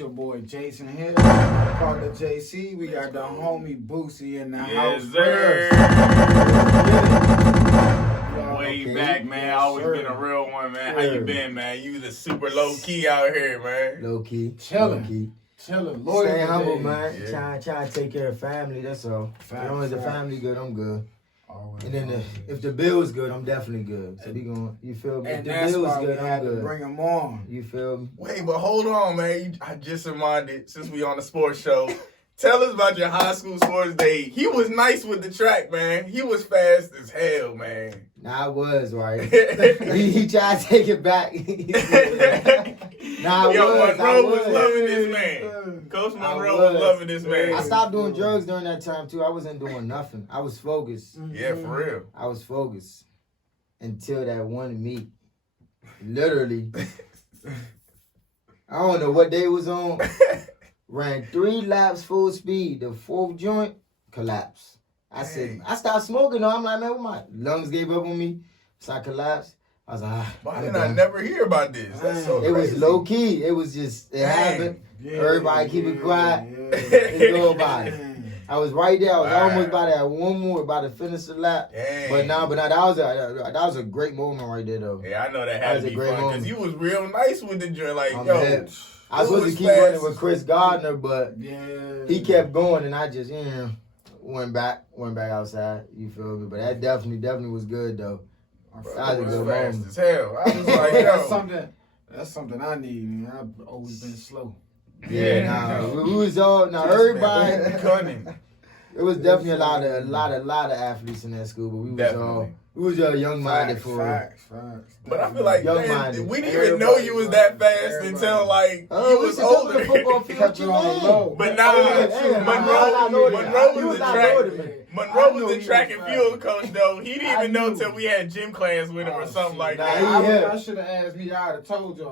your boy Jason here. Partner JC. We got the homie Boosie in the house. Yes, sir. Way Okay. back, man. Yes, Always sir. been a real one, man. How you been, man? You the super low key out here, man. Low key. Chilling. Low key. Chilling. Stay humble, man. Yeah. Trying to take care of family, that's all. As long as the family good, I'm good. Always, And then if the bill's good, I'm definitely good. So we going, you feel me? If and the that's bill's why good, we had I'm to good. bring him on. You feel me? Wait, but hold on, man. I just reminded, since we on the sports show, tell us about your high school sports day. He was nice with the track, man. He was fast as hell, man. Nah, I was, right? he tried to take it back. Nah, Monroe was loving this man. Coach Monroe was loving this man. I stopped doing drugs during that time, too. I wasn't doing nothing. I was focused. Yeah, for real. I was focused until that one meet. Literally. I don't know what day it was on. Ran 3 laps full speed. The 4th joint collapsed. I said, I stopped smoking though. I'm like, man, my lungs gave up on me. So I collapsed. I was like, Why did I never hear about this? That's so it crazy. was low key. It was just, it happened. Yeah, Everybody keep it quiet. Yeah. Go about it. I was right there. I was almost about to have one more, about to finish the lap. Dang. But that was a great moment right there though. Yeah, I know that had was to a be great fun because moment. you was real nice with the joint. Like, I'm yo, mad. I was who supposed to keep fast? running with Chris Gardner, but Yeah. he kept going, and I just went back outside. You feel me? But that definitely was good though. I That was a was good fast moment. as hell. I was like, That's something I need, man. I've always been slow. Yeah, we was all everybody. Cunning. It was definitely a lot of athletes in that school, but we was all young minded for real. Facts. But I feel like Young-minded. we didn't even know you was that fast until like you was older. The football field, Kept you on the low. But now Monroe was the track. Monroe was the track and field coach though. He didn't even know till we had gym class with him or something like that. I should have asked me. I'd have told you.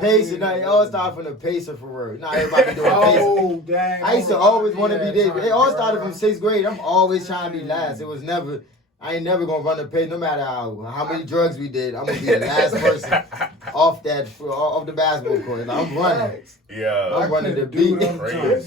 Pacer. It all started from the Pacer for real. Not everybody doing Pacer. Oh, dang. I used to always want to be there. It all started from 6th grade. I'm always trying to be last. It was never. I ain't never gonna run the pace, no matter how many drugs we did. I'm gonna be the last person off the basketball court. Like, I'm running. Yeah, I'm running the beat.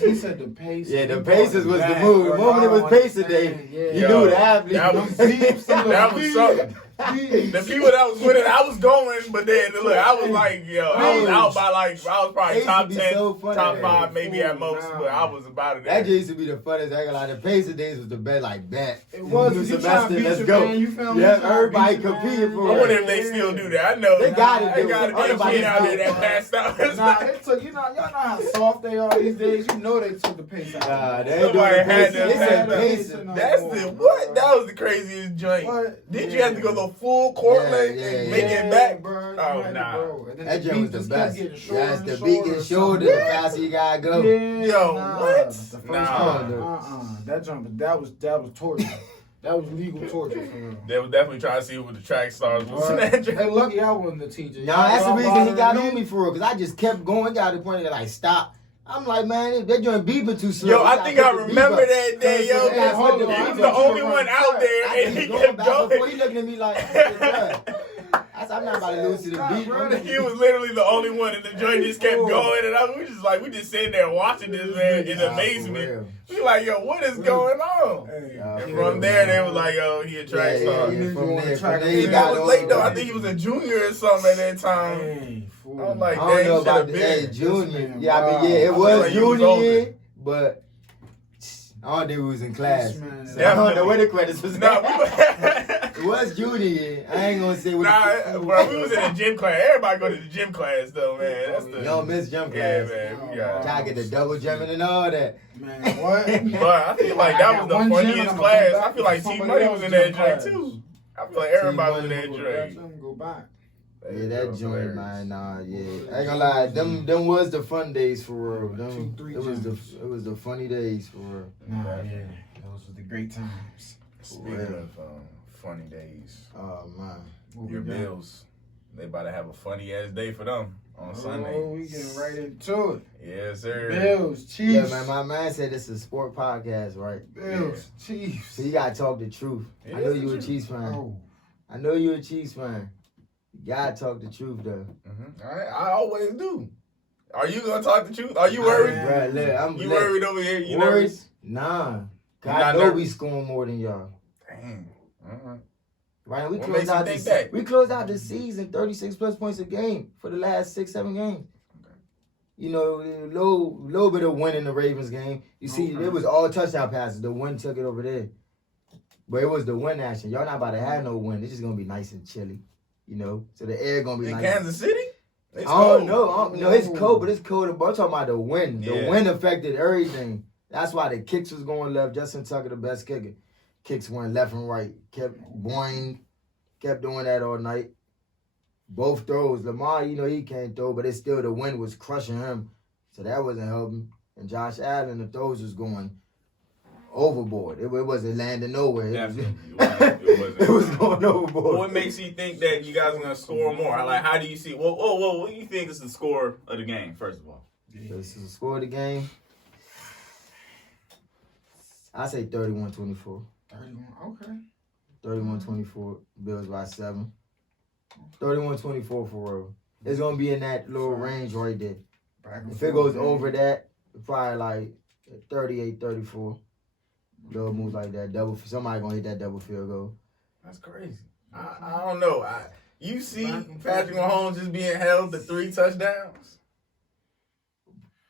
He said the pace. Yeah, the Pacers was the move. The moment it was Pacer day, you knew the athlete. That was something. The people that was with it, I was going, but then look, I was like, I was out by I was probably top 10, top 5 maybe at most, but I was about it. That used to be the funniest. I ain't gonna lie. The Pacer days was the best, like bet. It was. New You semester, trying to beat let's your go. man, you feel me? Yeah, You trying to everybody beat your competing man. for I it. wonder if they still do that. I know They gotta do it. be a Everybody kid out there do it. that passed out. Nah, they took, y'all know how soft they are these days. You know they took the pace out. Nah, they ain't doing Somebody the had Pacer. to They said have Pacer. That's the what? That was the craziest joint. What? Did you have to go the full court Yeah, length yeah, and yeah. make it back? Bro. Oh, nah. That joint was the best. Yes, the beat gets shorter, the faster you gotta go. Yo, what? The first Nah. time, that jump, that was torture. That was legal torture for real. They was definitely trying to see what the track stars was in that joint. Hey, lucky I wasn't the teacher. Nah, that's the reason he got on me for real, because I just kept going, got to the point that like, stop. I'm like, man, they doing beeping too slow. Yo, I think I remember that day, yo. Yeah, hold He on, was the only one out there, and he kept going. He looking at me like, I'm not about to lose to the beat. Bro, he was literally the only one, and the joint just kept going, and we just sitting there watching this man in amazement. We like, yo, what is going on? And from there, they was like, yo, he a track star. He was late though. I think he was a junior or something at that time. I was like, I don't know about the junior. Yeah, I mean, it was junior year, but I don't think we was in class. So I don't know where the credits was. It was junior year. I ain't gonna say what. Bro, we was in a gym class. Everybody go to the gym class though, man. That's the you don't miss gym class. Yeah, man. We got try to get the double jumping and all that. Man, what? But I feel like that was the funniest class. I feel like T Money was in that joint too. I feel like everybody was in that joint. Go back. Yeah, that joint, man. Nah, yeah. I ain't gonna lie. Them was the fun days for real. It was the funny days for real. Nah, yeah. Those were the great times. Speaking of funny days. Oh man. Your Bills. They about to have a funny ass day for them on Sunday. Oh, we getting right into it. Yes, sir. Bills, Chiefs. Yeah, man. My man said this is a sport podcast, right? Bills, Chiefs. So you gotta talk the truth. I know you a Chiefs fan. Oh. I know you a Chiefs fan. You gotta talk the truth though. I always do. Are you gonna talk the truth? Are you worried? You worried over here? You nervous? Nah. I know we scoring more than y'all. Damn. Right, we closed out the season 36+ points a game for the last 6-7 games. Okay. You know, little bit of win in the Ravens game. You see, it was all touchdown passes. The win took it over there. But it was the win action. Y'all not about to have no win. It's just gonna be nice and chilly. You know? So the air gonna be nice. In Kansas City? I don't know. No, it's cold, but it's cold. But I'm talking about the wind. The wind affected everything. That's why the kicks was going left. Justin Tucker, the best kicker. Kicks went left and right. Kept doing that all night. Both throws. Lamar, you know, he can't throw, but it's still the wind was crushing him. So that wasn't helping. And Josh Allen, the throws was going overboard. It wasn't landing nowhere. It was going overboard. What makes you think that you guys are going to score more? Like, how do you see? What do you think is the score of the game, first of all? This is the score of the game. I say 31-24. 31, okay. 31-24, Bills by 7. 31-24 for real. It's going to be in that little range right there. If it goes over that, probably like 38-34. Little moves like that. Somebody going to hit that double field goal. That's crazy. I don't know. You see Patrick Mahomes just being held to 3 touchdowns?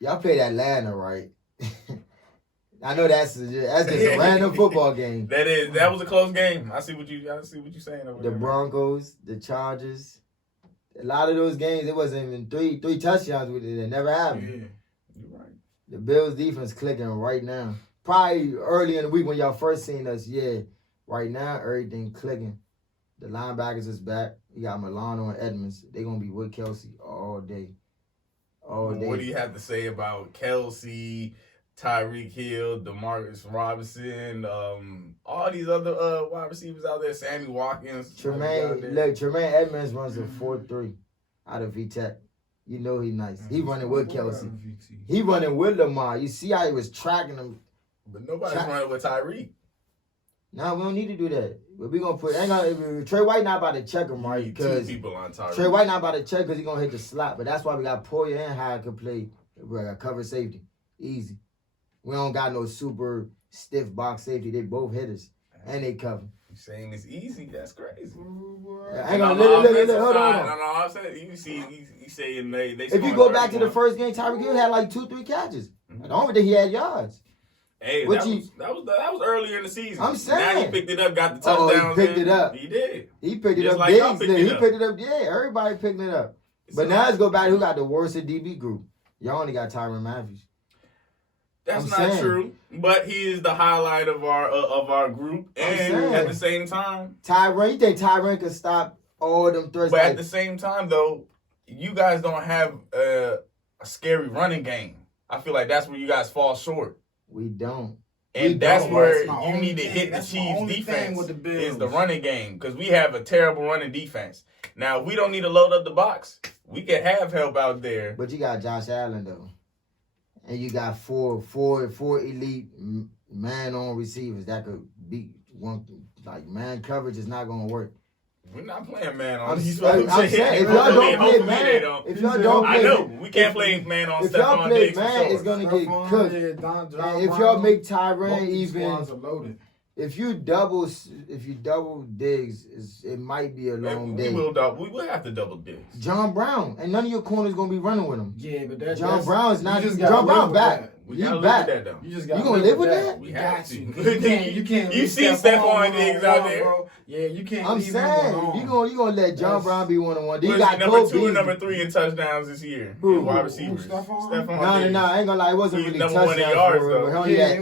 Y'all played Atlanta, right? I know that's just a random football game. That was a close game. I see what you're saying over there. The Broncos, the Chargers, a lot of those games it wasn't even three touchdowns with it. It never happened. Yeah, you're right. The Bills defense clicking right now. Probably early in the week when y'all first seen us, yeah. Right now everything clicking. The linebackers is back. You got Milano and Edmonds. They're gonna be with Kelsey all day. All day. What do you have to say about Kelsey, Tyreek Hill, Demarcus Robinson, all these other wide receivers out there, Sammy Watkins. Tremaine Edmonds runs a 4.3 out of VTech. You know he's nice. He running with Kelsey. He running with Lamar. You see how he was tracking him. But nobody's running with Tyreek. No, we don't need to do that. But we gonna put Trey White not about to check him, right? Because 2 people on Tyreek. Trey White not about to check because he's gonna hit the slot. But that's why we got Poyer and Hyde could play cover safety. Easy. We don't got no super stiff box safety. They both hitters. And they cover. You saying it's easy? That's crazy. Hang on, hold on. No, I'm saying, you saying they if you go back to the first game, Tyreek Hill had like 2-3 catches. I don't think he had yards. Hey, that was earlier in the season. I'm saying. Now he picked it up, got the touchdowns. He picked it up. He did. He picked it up. Like he picked it up. Yeah, everybody picked it up. But now let's go back. Who got the worst DB group? Y'all only got Tyrann Mathieu. That's not true. But he is the highlight of our group. And at the same time, Tyrann, you think Tyrann could stop all them threats? But at the same time, though, you guys don't have a scary running game. I feel like that's where you guys fall short. We don't. And that's where you need to hit the Chiefs' defense is the running game. Because we have a terrible running defense. Now, we don't need to load up the box. We can have help out there. But you got Josh Allen, though. And you got four elite man-on receivers that could beat one. Like, man coverage is not going to work. We're not playing man on. I'm saying, if y'all don't play man, if y'all don't play, I know we can't play man on. If y'all play man, it's gonna get cooked. And if y'all make Tyrann even, if you double Diggs, it might be a long day. We will have to double Diggs. John Brown, and none of your corners gonna be running with him. Yeah, but John Brown is not. John Brown back. You back. That, you gonna live with that? We have to. You can't. You see Stephon Diggs out there. Bro. Yeah, you can't. I'm saying you gonna let John Brown be 1-on-1. Then you got number 2 and number 3 in touchdowns this year. Wide receivers. Stephon? No, I ain't gonna lie. It wasn't really touchdowns. He only had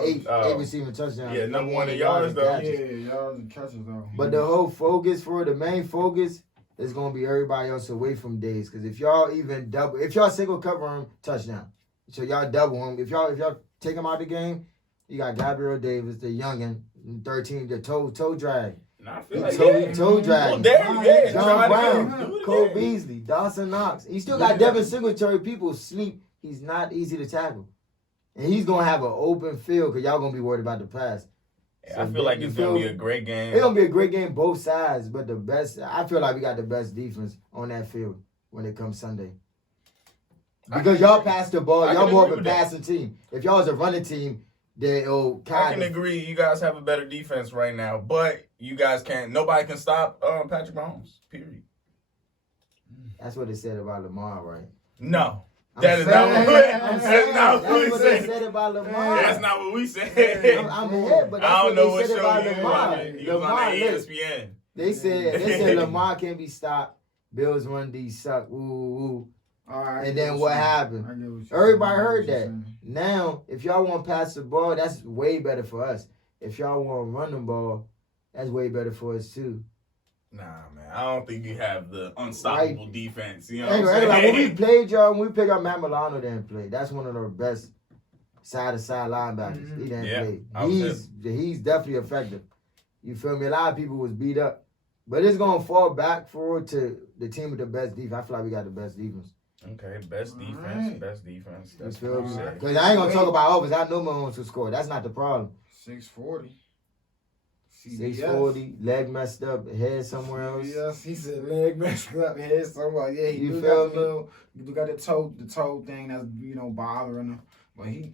8 receiving touchdowns. Yeah, number 1 in yards though. Yeah, yards and catches though. But the whole focus the main focus is gonna be everybody else away from Diggs. Because if y'all even double, if y'all single cover him, touchdown. So y'all double him. If y'all take him out of the game, you got Gabriel Davis, the youngin, 13, the toe drag. I feel like toe drag. Well, John Brown, Cole Beasley, Dawson Knox. You still got Devin Singletary. People sleep. He's not easy to tackle. And he's going to have an open field because y'all going to be worried about the pass. So I feel like it's going to be a great game. It's going to be a great game both sides. But I feel like we got the best defense on that field when it comes Sunday. Because y'all pass the ball. Y'all more of a agree with that. passing team. If y'all was a running team, then it'll I kind can of. agree. You guys have a better defense right now, but you guys can't. Nobody can stop Patrick Mahomes. Period. That's what it said about Lamar, right? No, I'm that is saying- not what. I'm That's saying, not that's what we what they said. said about Lamar. That's not what we said. I'm ahead, but that's I don't what know they what said show about you Lamar. was on. You was on Lamar, that look, ESPN. they said Lamar can't be stopped. Bills run D suck. Ooh, ooh. All right, And then what happened? I get what you Everybody saying. I get heard what you're that. saying. Now, if y'all want to pass the ball, that's way better for us. If y'all want to run the ball, that's way better for us too. Nah, man. I don't think you have the unstoppable defense. You know Anyway, what I'm like, saying? when we played y'all, Matt Milano didn't play. That's one of the best side-to-side linebackers. He didn't play. He's definitely effective. You feel me? A lot of people was beat up. But it's going to fall back forward to the team with the best defense. I feel like we got the best defense. Okay, best defense. Right. Best defense. You That's feel what me? you said. Because I ain't going to talk about offense. I know Mahomes will score. That's not the problem. 640. 640, leg messed up, head somewhere else. Yes, he said leg messed up, head somewhere. Yeah, he You do feel got me? you do got the toe thing that's bothering him. But he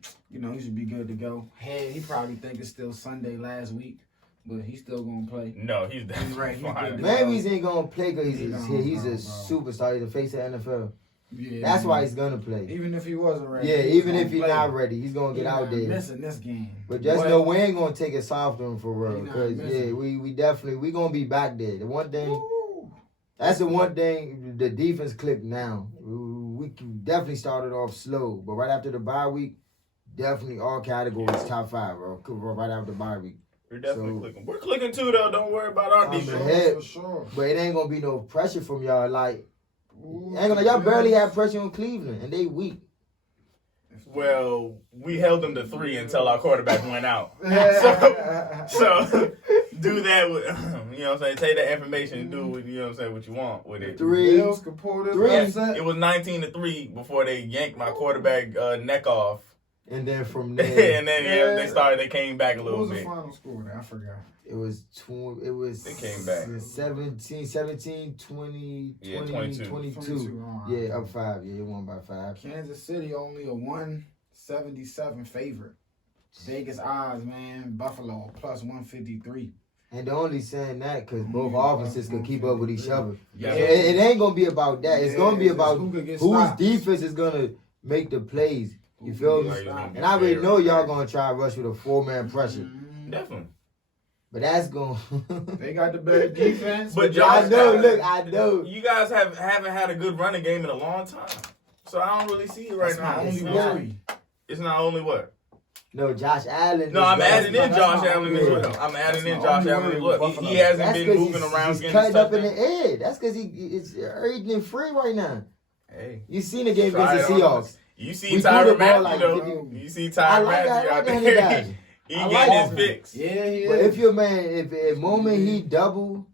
should be good to go. Head, he probably think it's still Sunday last week, but he's still gonna play. No, he's definitely right, he's fine. good. Maybe he ain't going to play because he's a bro. superstar. He's the face of NFL. Yeah, That's man. why he's going to play. Even if he wasn't ready. Yeah, he was even if gonna he's play. not ready, he's going to get He out not there. missing this game. But just know we ain't gonna take it soft on him for real. He not Cause missing. we definitely gonna be back there. The one thing Woo. that's the one thing the defense clicked now. We definitely started off slow, but right after the bye week, definitely all categories top 5, bro. Right after the bye week. We're definitely So- clicking. We're clicking too, though. Don't worry about our I'm defense. ahead. For sure. But it ain't gonna be no pressure from y'all. Like Ooh, ain't gonna y'all barely have pressure on Cleveland and they weak. Well, we held them to 3 until our quarterback went out. So do that with, you know what I'm saying? Take that information and do what, you know what I'm saying, what you want with it. 3. Bills can pull this Three. upset. It was 19-3 before they yanked my quarterback neck off. And then from there And then they came back a What little was the bit. final score? There? I forgot. it was They came back. 17, 20, Yeah, 22. 22. All right. Yeah, up 5. Yeah, it won by 5. Kansas City only a 177 favorite. Vegas odds, man. Buffalo plus 153. And they're only saying that because both offenses could keep up with each other. Yeah. So it ain't gonna be about that. It's gonna be it's about who could get whose stops. defense is gonna make the plays. You Who feel could me? get stops. And I already know y'all gonna try to rush with a 4-man pressure, Mhm. Definitely. but that's gonna. They got the better defense. But I know. Look, I know. You guys haven't had a good running game in a long time. So I don't really see it right That's now. my only It's not. worry. It's not only what? No, Josh Allen. No, is I'm better. adding in that's Josh my Allen only as worry. well. I'm adding That's in my Josh only Allen worry as with well. Buffalo. He hasn't That's been because moving around he's getting cutting up in touchdowns. the air. That's because it's everything free right now. Hey, You seen the game try against the it on Seahawks. us. You We see threw the Tyron ball Matthew like though. 50. You see I Tyron like Matthew out that there. guy. He I getting like his him. fix. Yeah, he But is. if your man, if the moment he double,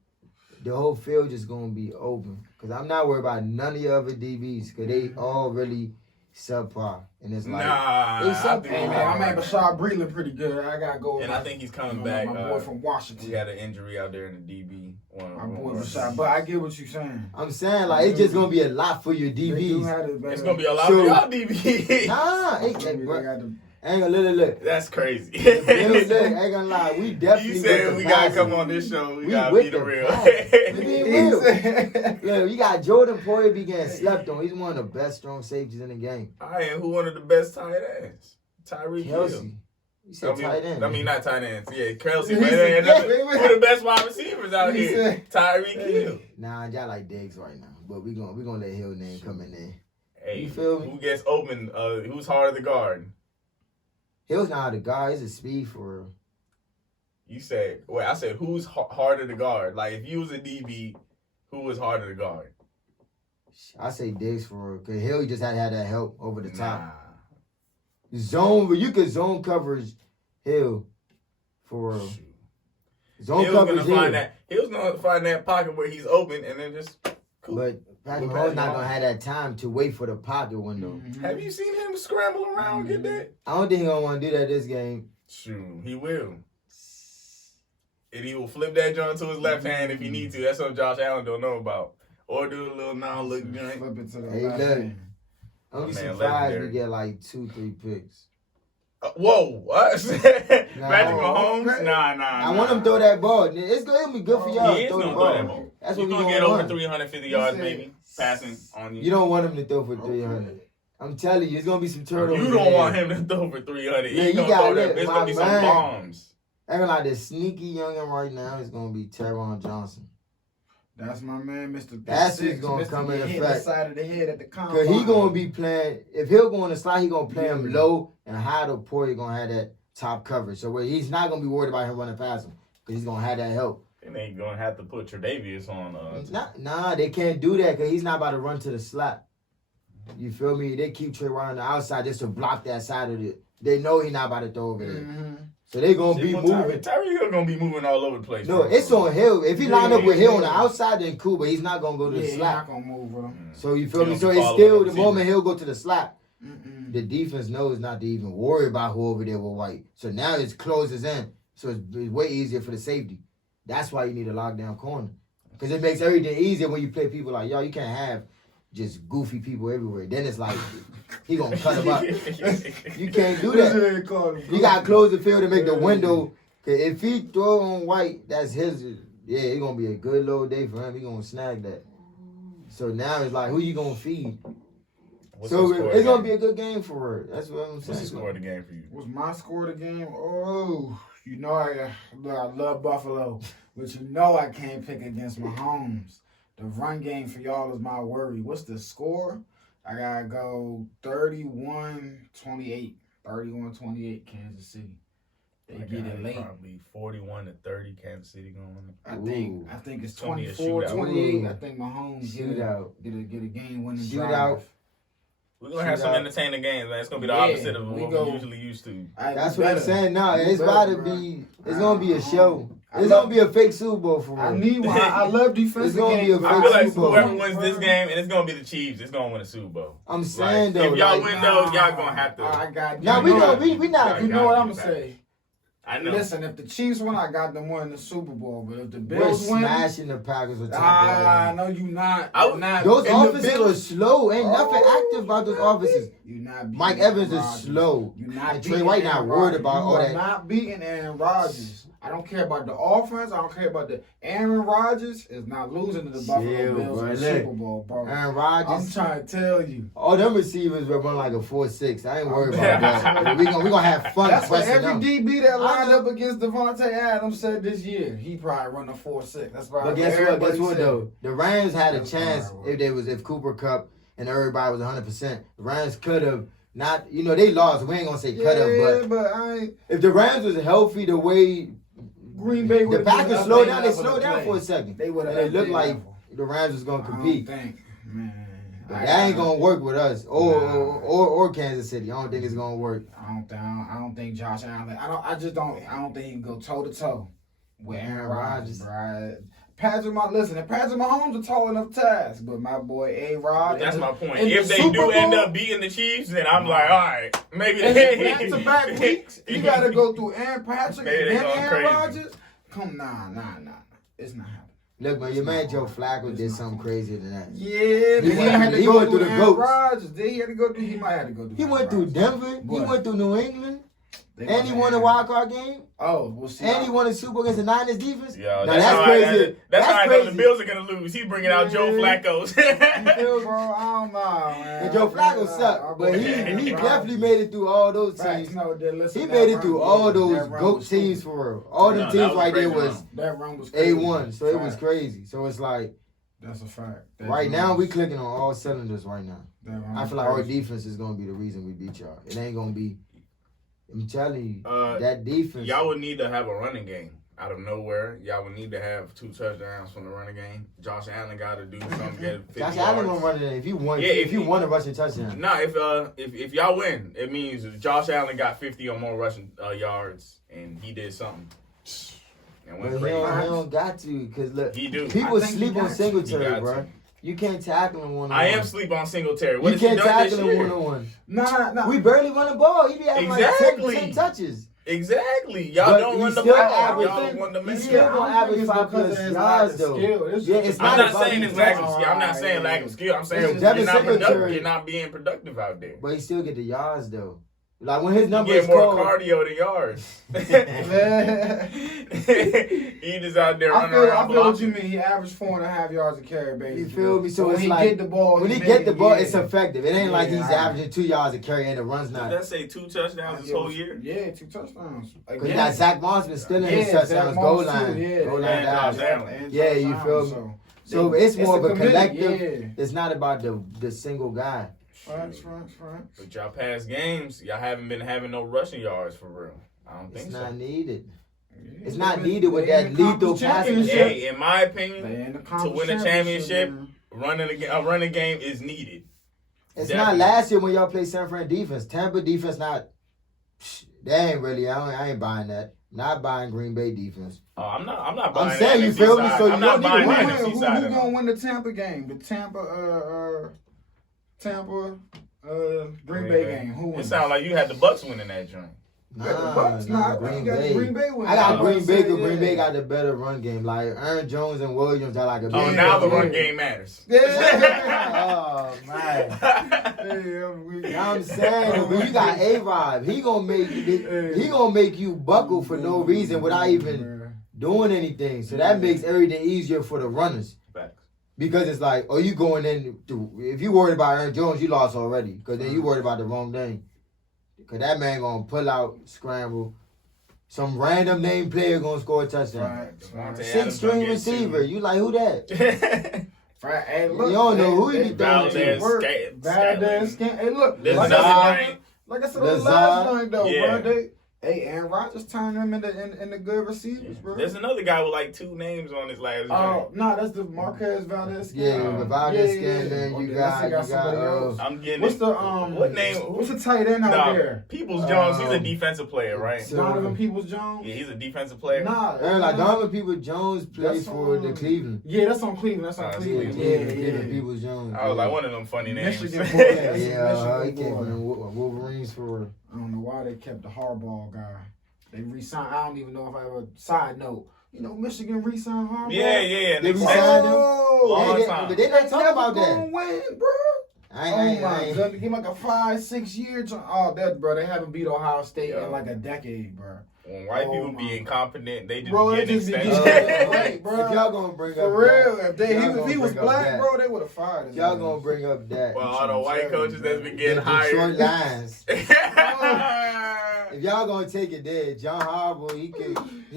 the whole field just gonna be open. Cause I'm not worried about none of your other DBs, cause they all really subpar, and it's like Nah, they I suck. think Hey, he man, I might made be Bashar Breeland pretty good. I got to go. And I think he's coming back. My boy from Washington. We had an injury out there in the DB. My boy Bashar. But I get what you're saying. I'm saying, like it's just gonna be a lot for your They do DBs. have it better. It's gonna be a lot So- for y'all DB. Nah, They ain't, bro, got the- ain't gonna look. That's crazy. Look, ain't gonna lie, we definitely. You said with we the gotta passing. come on this show. We We gotta with be the the real. pass. We being real. Look, you got Jordan Poyer be getting slept on. He's one of the best strong safeties in the game. All right, and who one of the best tight ends? Tyreek Hill. Kelsey. You said tight end. I mean, not tight ends. Yeah, Kelsey. He But said- who the best wide receivers out He here? said- Tyreek Hill. Nah, y'all like Diggs right now, but we gonna let Hill name come in there. Hey, You feel me? who gets open? Who's harder to guard? Hill's not a guy. He's a speed for real. You said. Wait, I said who's harder to guard? Like if you was a DB, who was harder to guard? I say Diggs for real, cause Hill just had to have that help over the top. Nah. Zone, but you could zone coverage Hill for real. Shoot. Zone Hill's coverage gonna Hill. find that. Hill's gonna find that pocket where he's open, and then just. Cool. But Patrick With Mahomes Patrick not gonna Mahomes. have that time to wait for the pocket window. Have you seen him scramble around and get that? I don't think he gonna want to do that this game. Shoot, he will. And he will flip that joint to his left hand if he need to. That's something Josh Allen don't know about. Or do a little non-look joint. Flip it to the Hey, left look. hand. I'll be Man, surprised legendary. we get like 2-3 picks. Whoa, what? Patrick Mahomes? okay. Nah. I want him to throw that ball. It's gonna be good for y'all. He is Throw the gonna throw that ball. ball. That's He's what we gonna get gonna over run. 350 yards, maybe, passing on you. You don't want him to throw for 300. I'm telling you, it's gonna be some turnovers. You don't want him to throw for 300. Yeah, He's you gonna gotta throw that. let It's my gonna be some man- bombs. Acting like this sneaky youngin right now is gonna be Teron Johnson. That's my man, Mr. That's Six, who's gonna Mr. come in Get hit effect. the side of the head at the combine. Cause he gonna be playing. If he'll go on the slide, he gonna play him low and high to poor. He gonna have that top coverage. So where he's not gonna be worried about him running past him, cause he's gonna have that help. And they gonna have to put Tre'Davious on. Nah, they can't do that because he's not about to run to the slot. You feel me? They keep Trey on the outside just to block that side of it. They know he's not about to throw over there. Mm-hmm. So they gonna be moving. Tyreek Hill gonna be moving all over the place. No, it's on Hill. If he line up with Hill on the outside, then cool, but he's not gonna go to the He's slot. not gonna move with him. So you feel He me? gonna So be it's following still the the moment receiver. he'll go to the slot. Mm-mm. The defense knows not to even worry about who over there with White. So now it closes in. So it's way easier for the safety. That's why you need a lockdown corner. Because it makes everything easier when you play people like, yo, you can't have just goofy people everywhere. Then it's like, he gonna cut them up. You can't do that. You gotta close the field and make the window. Cause if he throw on White, that's his. Yeah, it's gonna be a good little day for him. He gonna snag that. So now it's like, who you gonna feed? What's So the score it's of the gonna game? be a good game for her. That's what I'm What's the saying. score of the game for you? What's my score of the game? Oh, you know I love Buffalo, but you know I can't pick against Mahomes. The run game for y'all is my worry. What's the score? I gotta go 31-28. 31-28 Kansas City. They get it late. Probably 41-30 Kansas City going. I think it's It's gonna be a 24-28. I shootout. think Mahomes Shootout. get a game winning Shootout. drive. We're gonna have some Shootout. entertaining games, man. It's gonna be the Yeah, opposite of we what go- we're usually used to. That's what I'm saying. No, You it's better, about to bro. be. It's gonna be a show. I It's love- gonna be a fake Super Bowl for I real. need one. I love defensive gonna be games. a I fake feel like Super Bowl. whoever wins this game, and it's gonna be the Chiefs, it's gonna win a Super Bowl. I'm saying though, if y'all like, win those, y'all gonna have to. I got. Now you we know know what- we not. You know what I'm gonna back. say? I know. Listen, if the Chiefs win, I got them winning the Super Bowl. But if the We're Bills win, smashing the Packers with top no, you not. I You're would- not. Those And the offenses are Bills- slow. Ain't nothing active about those offenses. You not beating Mike Evans Aaron is Rodgers. slow. You not And Trey beating White not Aaron worried Rodgers. about You all are that. not beating Aaron Rodgers. I don't care about the offense. I don't care about the Aaron Rodgers is not losing to the Buffalo Chill, Bills bro. in the Look, Super Bowl, bro. Aaron I'm Rodgers. trying to tell you. All them receivers were running like a 4.6. I ain't worried about that. We gonna have fun That's what pressing every them. DB that lined know. up against Devontae Adams said this year. He probably run a 4.6. That's probably But guess what? everybody Guess what said. though? The Rams had a That's chance right. if Cooper Kupp and everybody was 100%. The Rams could have not. You know they lost. We ain't gonna say could have, Yeah, but but I ain't. if the Rams was healthy the way Green Bay the would Packers slowed down, they slowed down for a second. They would have. And it looked like the Rams was gonna I don't compete. think, man. But that ain't gonna work with us or Kansas City. I don't think it's gonna work. I don't think Josh Allen. I don't think he can go toe to toe with Aaron Rodgers, bro. Patrick Mahomes a tall enough task, but my boy A-Rod. That's my point. in the If they Super do end Bowl- up beating the Chiefs, then I'm like, all right, maybe And they in back-to-back weeks, you got to go through Aaron Patrick Maybe they and then going Aaron crazy. Rodgers. Come, nah. It's not happening. Look, man, your man Joe Flacco did something crazier than that. Yeah, but he went- had to he go went through through the Aaron goats. Rodgers. He had to go through. He might have to go through. He Aaron went through Rodgers. Denver. He But went through New England. they And he gonna won a have- wild card game. Oh, we'll see. And he won a Super Bowl against the Niners defense. Yeah, Now, that's how crazy. that's how I know the crazy. Bills are gonna lose. He's bringing out Joe Yeah. Flacco's. You feel, bro? I don't know, man. And Joe Flacco I sucked, but he believe definitely made it through all those Facts, teams. no, listen, He that made it run- through yeah, all those that run GOAT was teams cool. for real. All them No, that teams was right there crazy was run. That run was crazy. A1, so it was Fact. crazy. So it's like That's a fact. That right run now was- we clicking on all cylinders right now. that run I was feel like our crazy. defense is gonna be the reason we beat y'all. It ain't gonna be. I'm telling you, Uh, that defense. Y'all would need to have a running game out of nowhere. Y'all would need to have 2 touchdowns from the running game. Josh Allen got to do something, get 50 Josh yards. Allen gonna run it in. If you won, Yeah, if you won a rushing touchdown. Nah, if y'all win, it means Josh Allen got 50 or more rushing yards, and he did something and But went he crazy. don't got to, because look, He do. people I think sleep he on got to. He Singletary, got bro. to. You can't tackle him one-on-one. I am sleep on Singletary. What You has he can't done tackle this him year? one-on-one. Nah. We barely run the ball. He be having Exactly. like 10 touches. Exactly. Y'all But don't he run the still ball. average- Y'all don't run the He's man. still gonna average 5+ yards though. Yeah, it's I'm not not saying it's lack of skill. skill. I'm not saying lack of skill. I'm saying It's you're Devin not Singletary. productive. You're not being productive out there. But he still get the yards though. Like when his You number get is more called, cardio than yards. He just out there I running feel around what you blocking. mean. He averaged 4.5 yards a carry, basically. you feel me? So when it's he like get the ball, when he make get the it, ball, yeah. it's effective. It ain't like Yeah, he's I- averaging 2 yards a carry and the run's not. Did that say 2 touchdowns this whole year? Yeah, 2 touchdowns. Cause you got Zach Moss been still in his Zach touchdowns, Moss goal line, too, yeah. goal line And down. Josh Allen. Yeah, you feel me? So it's more of a committee, collective. Yeah. It's not about the single guy. Facts. But y'all past games, y'all haven't been having no rushing yards for real. I don't think It's so. not needed. Yeah. It's not needed with They that in the lethal conference passing. championship. Hey, in my opinion, They in the to conference win a championship, man. a running game is needed. It's Definitely. not last year when y'all played San Fran defense. Tampa defense not. They ain't really. I ain't buying that. Not buying Green Bay defense. I'm not buying saying, the you NFC feel me? side. So you I'm not don't need to buying the win. NFC Who side at gonna all. win the Tampa game? The Tampa Green Bay game. Who It wins? sounds like you had the Bucks winning that joint. Green Bay. Green Bay wins. I got Oh, Green Bay. Yeah. Cause Green Bay got the better run game. Like Aaron Jones and Williams are like a. Oh, big now the game. run game matters. Oh man. I'm saying, when you got A-Rod, he gonna make you buckle for no reason without even doing anything. So that makes everything easier for the runners. Facts. Because it's like, oh, you going in if you worried about Aaron Jones, you lost already. Because then you worried about the wrong thing. Because that man gonna pull out, scramble. Some random name player gonna score a touchdown. Devontae 6-string Adams receiver. You like, who that? Right, hey, look, You don't know who he they be throwing did to. work. Scantling. Valdez, hey, look, There's like another I name. said, like I said on the Lazard. last night though, Yeah. bro. Aaron Rodgers turned them into good receivers, bro. There's another guy with like 2 names on his last joint. Oh, no, that's the Marquez Valdez. Yeah, the Valdez scan, then Okay, you let's see, got somebody else. I'm getting What's it. the What name? What's the tight end out there? Peoples Jones. He's a defensive player, right? Donovan Peoples-Jones. Yeah, he's a defensive player. Nah, like Donovan Peoples-Jones plays That's for on- the Cleveland. Yeah, that's on Cleveland. That's on That's Cleveland. Cleveland Yeah. Peoples-Jones. I was like one of them funny names. Michigan boy. Yeah, That's he Michigan came boy. from the Wolverines for. I don't know why they kept the Harbaugh guy. They re-signed. I don't even know if I ever. Side note, Michigan re-signed Harbaugh. Yeah. They They signed him? Long They- time. But they not talking about Gonna that. win, bro. I my ain't. God, give him like a 5-6 year. Bro. They haven't beat Ohio State in like a decade, bro. When white Oh, people my. be incompetent, they just Bro, get they an just be extension. getting- Right, bro. If y'all gonna bring For up real, that, if he was bring up black, that. bro, they would have fired him. Y'all gonna bring up that. Well, all the white coaches that's been The getting Detroit hired. Lions. If y'all gonna take it there, John Harbaugh, he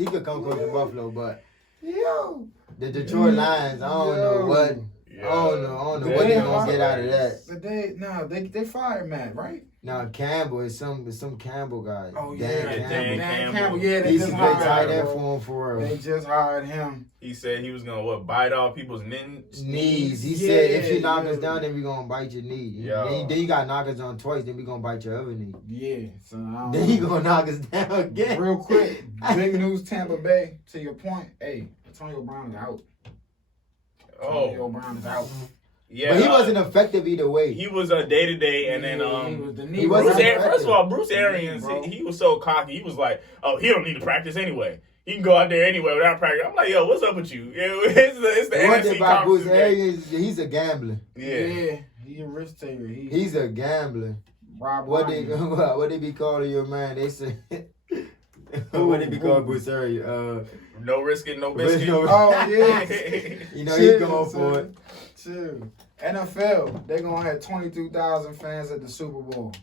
could come coach in Buffalo, but Yo, the Detroit Lions, I don't know what. I don't know what they gonna get out of that. But they fired Matt, right? Now Campbell is some Campbell guy. Oh Dan yeah, Dan Dan Campbell. Yeah, they He's just a great hired tight him. end for They him. just hired him. He said he was gonna bite off people's Knees. He Yeah, said if you knock yeah. us down, then we gonna bite your knee. Yo. Then you got to knock us down twice, then we gonna bite your other knee. Yeah, so I don't Then he know. gonna knock us down again. Real quick, big news, Tampa Bay. To your point, hey, Antonio Brown is out. Antonio Brown is out. Yeah, But he wasn't effective either way. He was a day to day, and then he was the knee. he wasn't Bruce, effective. first of all, Bruce Arians, Bro. he was so cocky. He was like, "Oh, he don't need to practice anyway. He can go out there anyway without practice." I'm like, "Yo, what's up with you? It's the One thing NFC about Bruce conference. Arians, he's a gambler. Yeah, he a risk taker. He's a gambler. Rob What Ryan. they be calling your man? They say what they be calling Bruce Arians? No risking, no biscuit." Oh yeah. You know he's going for it. Chill. NFL, they're gonna have 22,000 fans at the Super Bowl.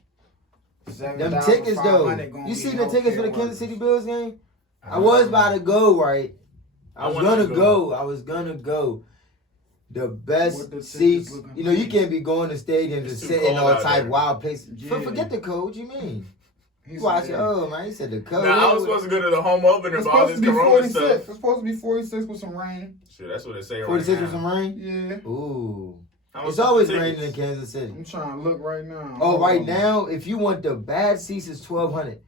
Them tickets though. 7,500 gonna You be see the tickets for the healthcare Kansas City workers. Bills game? I was about to go, right? I was wanted gonna to go. I was gonna go. The best What the tickets seats. looking You know, you can't be going to stadiums and It's too sitting in cold all out type there. wild places. Yeah. Forget the code. What you mean? He's Watch it. there. Oh man, he said the code. Nah, I was supposed to go to the home opener It's for all supposed this to be Corona 46. stuff. It's supposed to be 46 with some rain. Shit, that's what they say right 46 now. with some rain. Yeah. Ooh, How much it's always tickets? raining in Kansas City. I'm trying to look right now. Oh, Hold right on. now, if you want the bad seats, it's 1,200.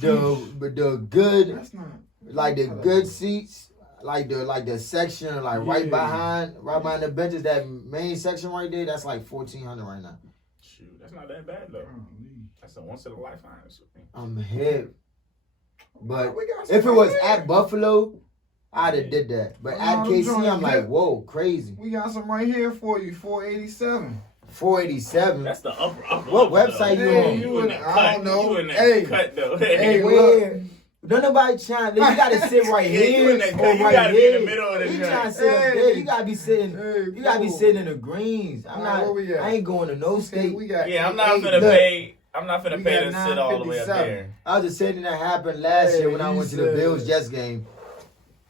The good, That's not. like the good seats, like the section, like right Yeah. behind the benches, that main section right there, that's like 1,400 right now. Shoot, that's not that bad though. That's a once in a lifetime. I'm hip. But if it was at Buffalo, I'd have did that. But at KC, I'm like, whoa, crazy. We got some right here for you, 487. 487. That's the upper. What website you on? I don't know. You in that cut though. Hey, where? Don't nobody trying. You gotta sit right here. You gotta be in the middle of the You trying to sit up there? You gotta be sitting. You gotta be sitting in the greens. I'm not. I ain't going to no state. I'm not finna pay. I'm not finna pay to sit all the way up there. I was just saying that happened last year when I went to the Bills Jets game.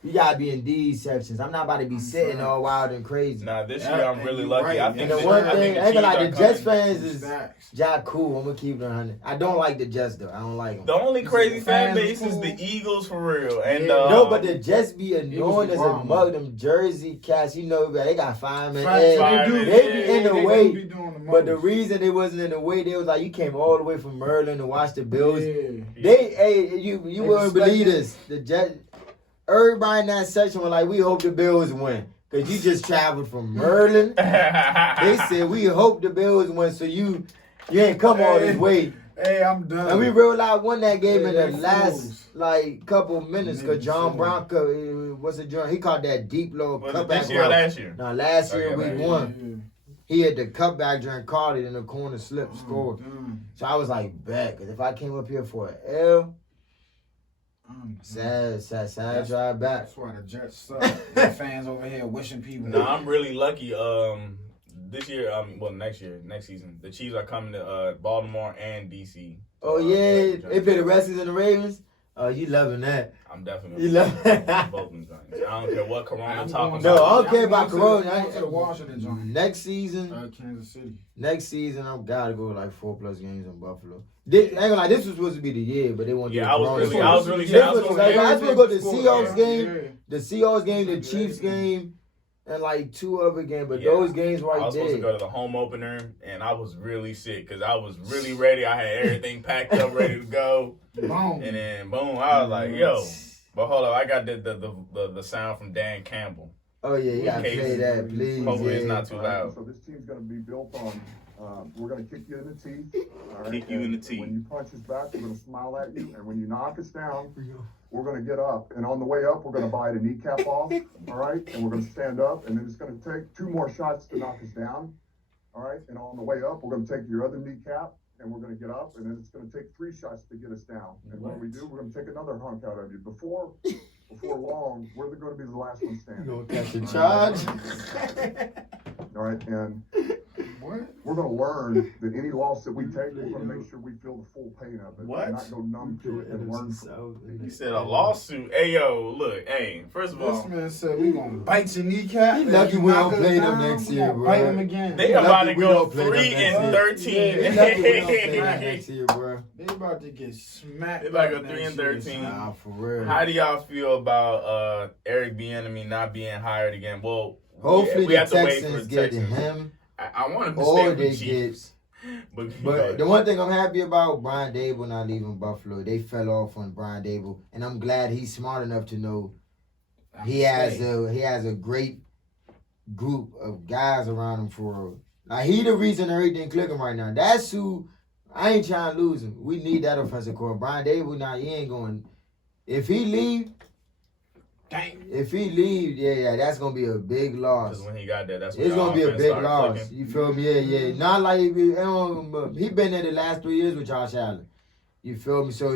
You gotta be in these sections. I'm not about to be sitting all wild and crazy. Nah, this year I'm really lucky. I think the one thing, I ain't gonna like the Jets fans is Jack cool. I'm gonna keep it 100. I don't like the Jets though. I don't like them. The only crazy fan base is the Eagles for real. And no, but the Jets be annoying as a mug. Them Jersey cats, you know, they got firemen. They be in the way. But the reason they wasn't in the way, they was like, you came all the way from Maryland to watch the Bills. You wouldn't believe this. The Jets. Everybody in that section was like, we hope the Bills win. Because you just traveled from Maryland. They said, we hope the Bills win, so you ain't come all this way. Hey, I'm done. And we realized won that game in the last, couple minutes. Because John Brown, he caught that deep low cutback. This year or last year? No, last year we won. He had the cutback during caught it in the corner slip, scored. So I was like, bet. Because if I came up here for an L, sad drive back. That's why the Jets suck. The fans over here wishing people. Nah, I'm really lucky. This year, next season, the Chiefs are coming to Baltimore and DC. Oh yeah, they play the Redskins and the Ravens. Oh, you loving that? I'm definitely. You love that? Both of them things. I don't care what Corona talking about. No, I don't care about Corona. I'm to the Washington joint. Next season, Kansas City. Next season, I've got to go like 4+ games in Buffalo. I ain't gonna lie, this was supposed to be the year, but they wanted to. I was really. I was supposed to go to the Seahawks game, the Chiefs game, and like 2 other games. But those games right there. I was supposed to go to the home opener, and I was really sick because I was really ready. I had everything packed up, ready to go. Boom. And then boom, I was like, yo. But hold up, I got the sound from Dan Campbell. Oh yeah, you gotta play that, please. Hopefully it's not too loud. So this team's gonna be built on. We're gonna kick you in the teeth. All right? Kick you in the teeth. When you punch us back, we're gonna smile at you, and when you knock us down, we're gonna get up. And on the way up, we're gonna bite a kneecap off. All right, and we're gonna stand up, and then it's gonna take 2 more shots to knock us down. All right, and on the way up, we're gonna take your other kneecap, and we're gonna get up, and then it's gonna take 3 shots to get us down. And when we do, we're gonna take another hunk out of you. Before long, we're going to be the last one standing. You gonna catch a charge? All right, and we're going to learn that any loss that we take, we're going to make sure we feel the full pain of it. What? And not go numb to it and learn from it. You said a lawsuit. Hey, yo, look, hey, first of all. This man said we going to bite your kneecap. He lucky we don't play them next year, bro. Bite them again. They about to go 3-13. He lucky we don't play them next year, bro. They about to get smacked. They about to go 3-13. Nah, for real. How do y'all feel about Eric Bieniemy not being hired again? Well, hopefully we the have to wait Texans for get Texans. him. I want him to Or stay with they the Chiefs. But the one thing I'm happy about, Brian Dable not leaving Buffalo. They fell off on Brian Dable, and I'm glad he's smart enough to know he has a great group of guys around him for. Like he the reason everything clicking right now. That's who. I ain't trying to lose him. We need that offensive core. Brian Dable, now he ain't going. If he leave, yeah, that's gonna be a big loss. Because when he got there, that's when it's gonna be a big loss. Clicking. You feel me? Yeah. Not like he been there the last 3 years with Josh Allen. You feel me? So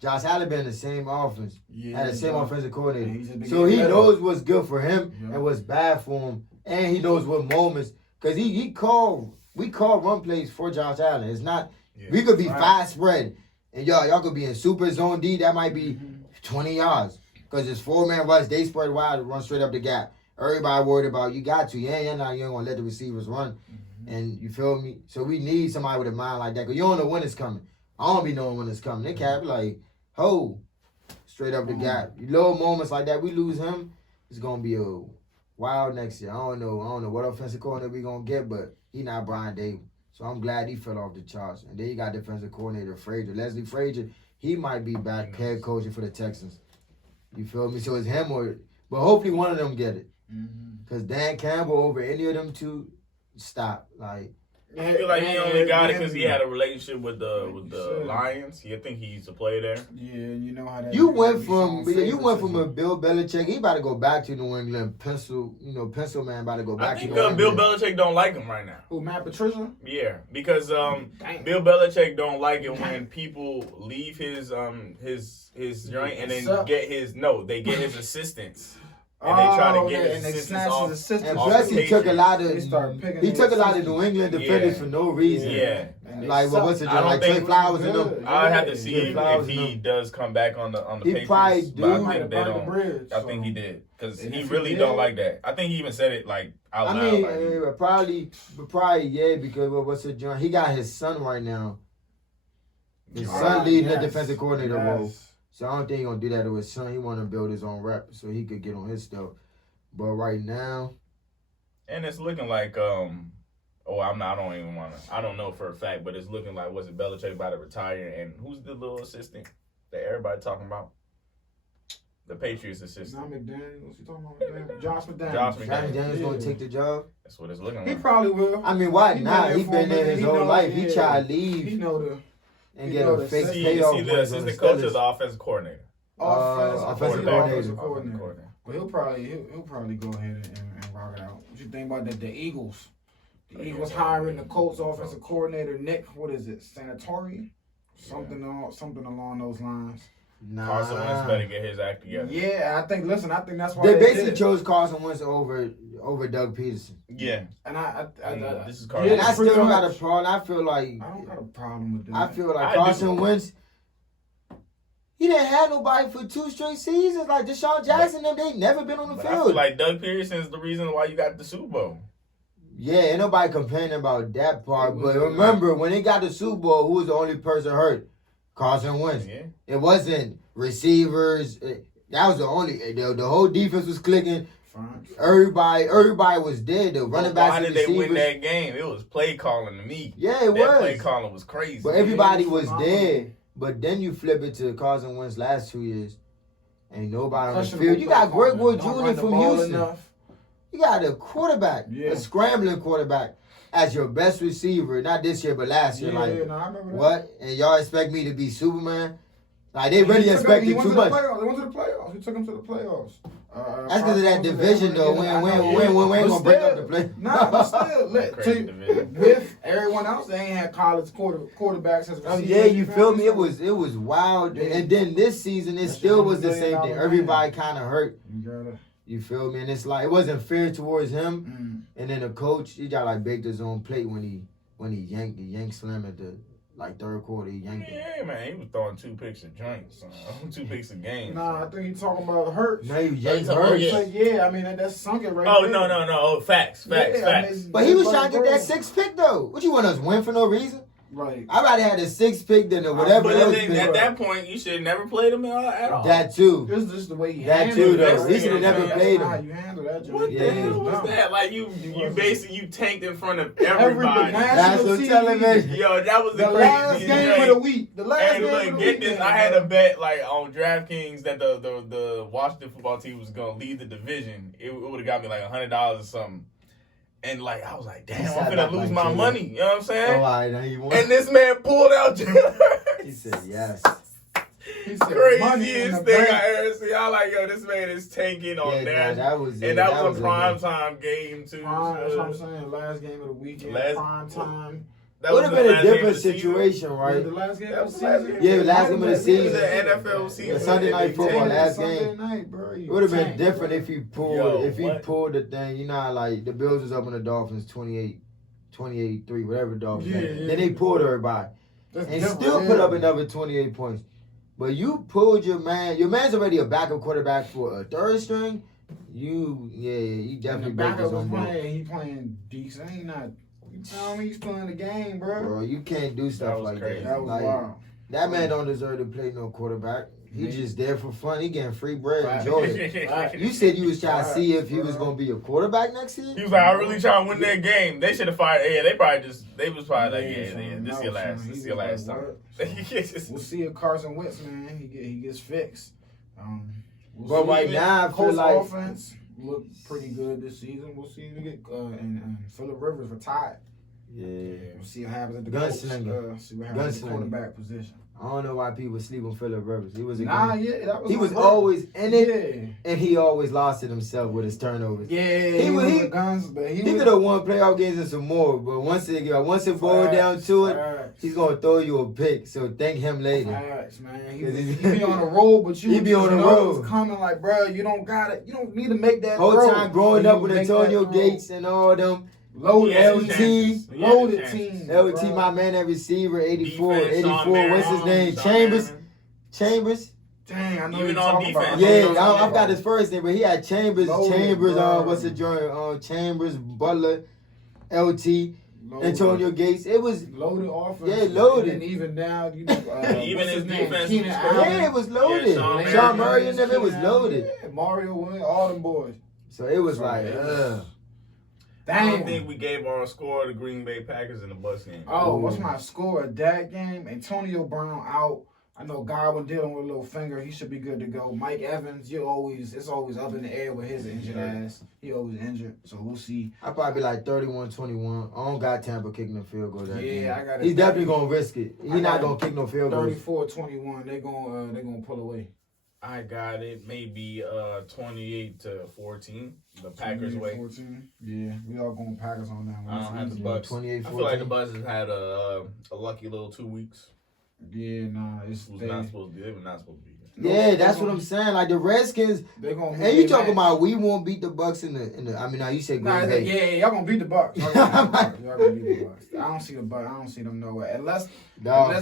Josh Allen been in the same offense, had the same offensive coordinator. So he knows what's good for him and what's bad for him, and he knows what moments. Cause we call run plays for Josh Allen. It's not. We could be 5 spread, and y'all could be in super zone D. That might be 20 yards. Because it's 4-man rush. They spread wide, run straight up the gap. Everybody worried about you got to. You ain't going to let the receivers run. And you feel me? So we need somebody with a mind like that. Because you don't know when it's coming. I don't be knowing when it's coming. They can't be like, straight up the gap. Little moments like that, we lose him, it's going to be a wild next year. I don't know what offensive coordinator we going to get, but he not Brian Dable. So I'm glad he fell off the charts. And then you got defensive coordinator Frazier. Leslie Frazier, he might be back head coaching for the Texans. You feel me? So it's him but hopefully one of them get it. Because Dan Campbell over any of them two, stop. Like, I feel like he only got it because he had a relationship with the Lions. I think he used to play there. Yeah, you know how that. You went from a Bill Belichick. He about to go back to New England. Pencil man about to go back I think to New England. Bill Belichick don't like him right now. Who, Matt Patricia? Yeah, because Bill Belichick don't like it when people leave his joint and then get his assistants. And they try to get his assistants off. And plus, he took a lot of New England defenders for no reason. Yeah. Like what's it? Like Trey Flowers and them. I have to see if he does come back on the Patriots. Probably do. I think he did because he really don't like that. I think he even said it like out loud. I mean, probably yeah. Because what's it, John? He got his son right now. His son leading the defensive coordinator role. So I don't think he's going to do that to his son. He want to build his own rep so he could get on his stuff. But right now. And it's looking like, I don't know for a fact, but it's looking like, was it Belichick about to retire? And who's the little assistant that everybody talking about? The Patriots assistant. Not McDaniels. What's he talking about? Josh McDaniels. Josh McDaniels going to take the job? That's what it's looking like. He probably will. I mean, why not? He's been there his whole life. He tried to leave. He know the... And get a fake payoff. See the assistant coach or the offensive coordinator? Offensive coordinator. But he'll probably go ahead and rock it out. What you think about the Eagles? The Eagles hiring the Colts offensive coordinator Nick. What is it? Sanatori? Something along those lines. Nah. Carson Wentz better get his act together. Yeah, I think that's why they basically chose Carson Wentz over Doug Peterson. Yeah. And I this is Carson. And I still don't got a problem. I feel like I don't got a problem with that. I feel like Carson Wentz. He didn't have nobody for 2 straight seasons. Like Deshaun Jackson, they never been on the field. I feel like Doug Peterson is the reason why you got the Super Bowl. Yeah, ain't nobody complaining about that part. But remember, when they got the Super Bowl, who was the only person hurt? Carson Wentz. Yeah. It wasn't receivers. That was the only. The whole defense was clicking. Everybody was dead. The running backs and receivers. Why did they win that game? It was play calling to me. Yeah, it was. That play calling was crazy. But everybody was dead. But then you flip it to Carson Wentz last 2 years. Ain't nobody on the field. You got Greg Wood Jr. from Houston. You got a quarterback, a scrambling quarterback, as your best receiver. Not this year, but last year. I remember what? And y'all expect me to be Superman? Like, they really expected too much. They went to the playoffs. He took them to the playoffs. That's because of that division, though. We ain't going to break up the play. Nah, but still. With everyone else, they ain't had college quarterbacks as receivers. Yeah, you feel me? It was wild. Yeah. And then this season, it still was the same thing. Everybody kind of hurt. You feel me? And it's like, it wasn't fair towards him. And then the coach, he got like baked his own plate when he yanked the yank slam at the third quarter. He yanked him. Yeah, man, he was throwing 2 picks of joints, 2 picks of games. Nah, I think he's talking about Hurts. No, he yanked Hurts. Yeah, I mean that's sunk it right there. No. Oh, facts. But he was trying to get that 6th pick though. What you want us to win for no reason? Right. I'd rather have the 6th pick than the whatever else pick. At that point, you should have never played him at all. That too. This is the way he handled it. That too, though. He should have never played him. How you handle that? What the hell was that? Like you basically tanked in front of everybody. National television. Yo, that was the last game of the week. The last game of the week. Get this, I had a bet like on DraftKings that the Washington football team was gonna lead the division. It would have got me like $100 or something. And like I was like, damn, I'm gonna lose my money. You know what I'm saying? Oh, all right, now you won. And this man pulled out Jalen Hurts. He said yes. He said, craziest thing I ever seen. I like, yo, this man is tanking on that. That was a primetime game too. That's what I'm saying. Last game of the weekend, prime time. That would have been a different situation, right? The last game of the season? Yeah, the last game of the season. It was the NFL season. The Sunday night football, last game. It would have been different if he pulled the thing. You know how, like, the Bills was up on the Dolphins 28-3, whatever Dolphins. Then they pulled everybody. And still put up another 28 points. But you pulled your man. Your man's already a backup quarterback for a third string. You definitely break his own ball. He playing decent. He not... You tell me he's playing the game, bro. Bro, you can't do stuff like that. That was wild. That man don't deserve to play no quarterback. He just there for fun. He getting free bread. Enjoy it. You said you was trying to see if he was going to be a quarterback next year? He was like, I really trying to win that game. They should have fired. Yeah, they was probably like, this is your last time. We'll see if Carson Wentz, man, he gets fixed. But right now, I feel like offense looked pretty good this season. We'll see if we get and Phillip Rivers retired. Yeah. We'll see what happens at the Gunslinger. see what happens at the quarterback position. I don't know why people sleep on Phillip Rivers. He was a he was hurt. always in it, and he always lost it himself with his turnovers. Yeah, he was guns, but he could have won playoff games and some more. But once it boiled down to it, he's gonna throw you a pick. So thank him later. Facts, man. He be on the road, but he be on the road. It's coming like, bro, you don't need to make that whole throw. time growing up with Antonio Gates and all them. Loaded LT, loaded team. LT, my man at receiver, 84, Defense, 84. What's his name? Chambers. Dang, I know even you're on talking defense. about. Yeah, I got his first name, but he had Chambers, Loaded, what's the joint? Chambers, Butler, LT, Antonio Gates. It was loaded offense. Yeah, loaded. And even now, even his defense. Keenan Allen. Yeah, it was loaded. Yeah, Sean Murray and them, it was loaded. Yeah, Mario Williams, all them boys. So it was like, I don't think we gave our score to Green Bay Packers in the Bucs game. Oh, what's my score of that game? Antonio Brown out. I know Godwin dealing with a little finger. He should be good to go. Mike Evans, it's always up in the air with his injured ass. He always injured, so we'll see. I'll probably be like 31-21. I don't got Tampa kicking the field goal that game. I got it. He's definitely gonna risk it. He's not gonna kick no field goals. 34-21. They're gonna pull away. I got it maybe 28-14. The Packers way. 14. Yeah, we all going Packers on that one. I don't have the Bucs. 28-14. I feel like the Bucs has had a lucky little 2 weeks. Yeah, nah, They were not supposed to be. Yeah, that's what I'm saying. Like the Redskins, they're gonna. And you talking about we won't beat the Bucs in the. I mean, now you say Green Bay. Yeah, y'all gonna beat the Bucs. Y'all gonna beat the Bucs. I don't see the Bucs. I don't see them nowhere unless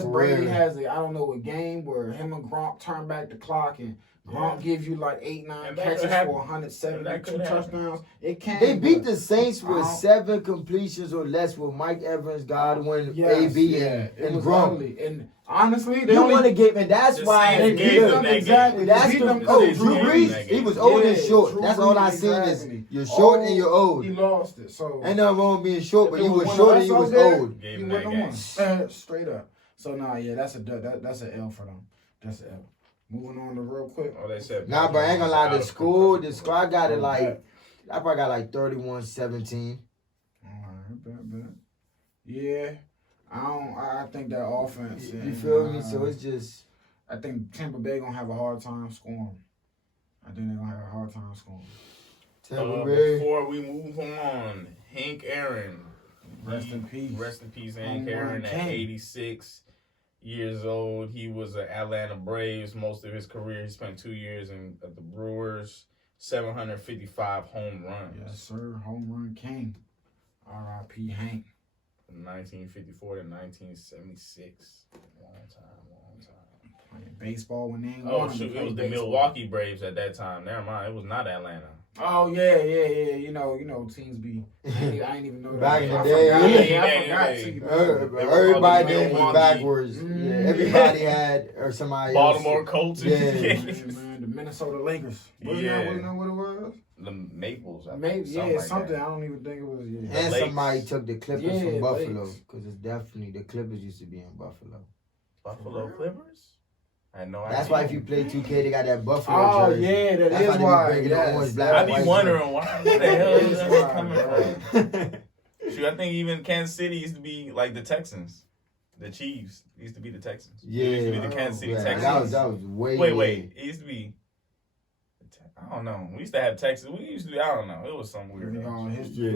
Brady has I don't know a game where him and Gronk turn back the clock and Gronk gives you like 8-9 catches for 172 touchdowns. It can't. They beat the Saints with 7 completions or less with Mike Evans, Godwin, AB, and Gronk. And honestly, they want to get, and that's why they beat them. Exactly. That's Drew Brees. He was old and short. Drew That's all I seen is you're short and you're old. He lost it. So ain't nothing wrong being short, but you was short and you was old. He wouldn't have won. Straight up. So that's an L for them. That's an L. Moving on to real quick. Oh, they said. Nah, but I ain't gonna lie. The squad got it like I probably got like 31-17. All right, bet. Yeah. I think that offense. You feel me? So it's just. I think Tampa Bay gonna have a hard time scoring. Tampa Bay. Before we move on, Hank Aaron. Rest in peace, Hank Aaron at 86 years old. He was an Atlanta Braves most of his career. He spent 2 years at the Brewers. 755 home runs. Yes, sir. Home run king. R.I.P. Hank. From 1954 to 1976. Long time. Playing baseball when they ain't Oh, shoot. It was the Milwaukee Braves at that time. Never mind. It was not Atlanta. Oh, yeah. You know, teams be. I ain't even know that. Back in the day. I forgot. Everybody name was backwards. Yeah, everybody had, or somebody Baltimore else. Colts. Yeah. Man, the Minnesota Lakers. Wasn't that what it was? The Maples. Something. I don't even think it was. Yeah. And somebody took the Clippers from Buffalo. Lakes. Because it's definitely, the Clippers used to be in Buffalo. Buffalo Clippers? I had no idea. That's why if you play 2K, they got that Buffalo jersey. Yeah, That's is why. why. They be breaking orange, black, I be white, wondering where the hell is that coming from? Shoot, I think even Kansas City used to be like the Texans. The Chiefs used to be the Texans. Yeah. It used to be the Kansas City Texans. That was way. Wait. It used to be. I don't know. We used to have Texas. We used to be, I don't know. It was some weird.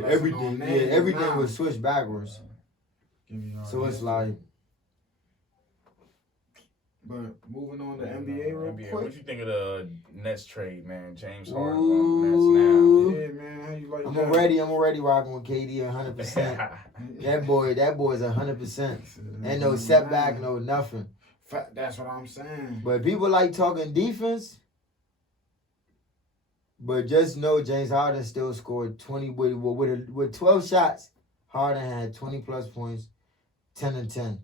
Everything was switched backwards. So it's like. But moving on to NBA real quick. What you think of the Nets trade, man? James Harden on the Nets now. Yeah, man. How you like I'm that? already rocking with KD 100%. That boy's 100%. Ain't no setback, no nothing. That's what I'm saying. But people like talking defense. But just know James Harden still scored 20 with 12 shots. Harden had 20 plus points, 10 and 10.